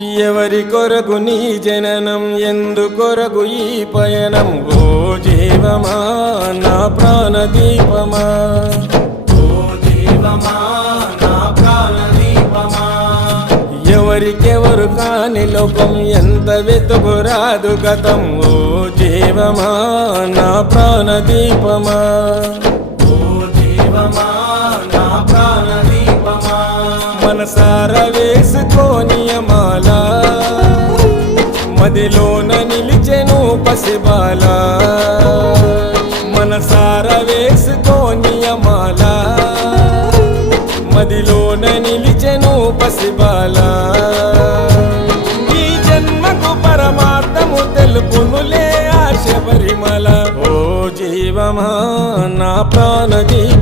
ఎవరి కొరకు నీ జననం, ఎందు కొరకు ఈ పయనం? ఓ జీవమా నా ప్రాణదీపమా, ఓ జీవమా నా ప్రాణదీపమా. ఎవరికెవరు కాని లోకం, ఎంత వెతుకురాదు గతం. ఓ జీవమా నా ప్రాణదీపమా, ఓ జీవమా నా ప్రాణదీపమా. మనసార వేసుకోని మాల, మదిలోన నిలిచెను పసిబాల. మనసార వేసుకోని మాల, మదిలోన నిలిచెను పసిబాల. ఈ జన్మకు పరమార్థము తెలుపునులే ఆశ పరిమళ. ఓ జీవమా నా ప్రాణదీపమా.